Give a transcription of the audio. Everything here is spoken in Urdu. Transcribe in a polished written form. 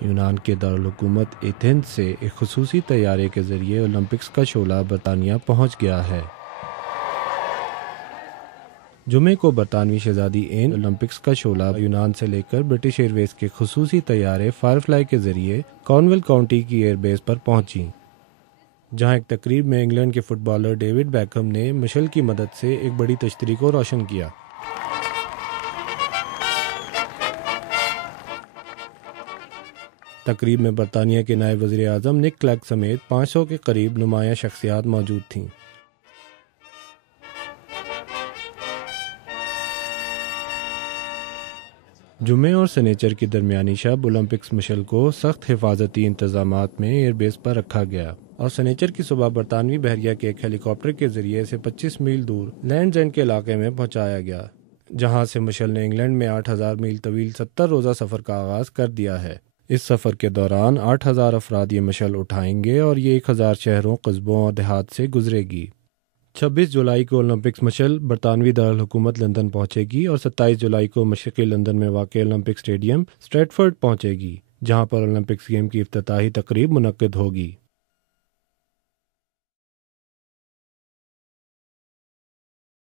یونان کے دارالحکومت ایتھنز سے ایک خصوصی طیارے کے ذریعے اولمپکس کا شعلہ برطانیہ پہنچ گیا ہے۔ جمعے کو برطانوی شہزادی این اولمپکس کا شعلہ یونان سے لے کر برٹش ایئر ویز کے خصوصی طیارے فائر فلائی کے ذریعے کارنول کاؤنٹی کی ایئر بیس پر پہنچیں، جہاں ایک تقریب میں انگلینڈ کے فٹ بالر ڈیوڈ بیکہم نے مشل کی مدد سے ایک بڑی تشتری کو روشن کیا۔ تقریب میں برطانیہ کے نائب وزیر اعظم نک کلیگ سمیت 500 کے قریب نمایاں شخصیات موجود تھیں۔ جمعے اور سنیچر کی درمیانی شب اولمپکس مشل کو سخت حفاظتی انتظامات میں ایئر بیس پر رکھا گیا اور سنیچر کی صبح برطانوی بحریہ کے ایک ہیلی کاپٹر کے ذریعے اسے 25 میل دور لینڈز اینڈ کے علاقے میں پہنچایا گیا، جہاں سے مشل نے انگلینڈ میں 8000 میل طویل 70 روزہ سفر کا آغاز کر دیا ہے۔ اس سفر کے دوران 8000 افراد یہ مشل اٹھائیں گے اور یہ 1000 شہروں، قصبوں اور دیہات سے گزرے گی۔ 26 جولائی کو اولمپکس مشل برطانوی دارالحکومت لندن پہنچے گی اور 27 جولائی کو مشرقی لندن میں واقع اولمپک اسٹیڈیم اسٹریٹفرڈ پہنچے گی، جہاں پر اولمپکس گیم کی افتتاحی تقریب منعقد ہوگی۔